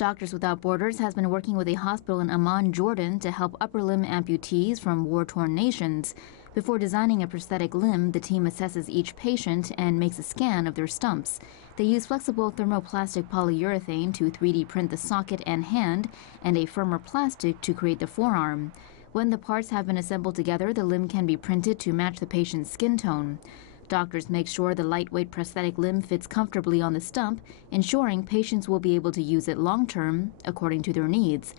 Doctors Without Borders has been working with a hospital in Amman, Jordan to help upper limb amputees from war-torn nations. Before designing a prosthetic limb, the team assesses each patient and makes a scan of their stumps. They use flexible thermoplastic polyurethane to 3D print the socket and hand, and a firmer plastic to create the forearm. When the parts have been assembled together, the limb can be printed to match the patient's skin tone. Doctors make sure the lightweight prosthetic limb fits comfortably on the stump, ensuring patients will be able to use it long-term according to their needs.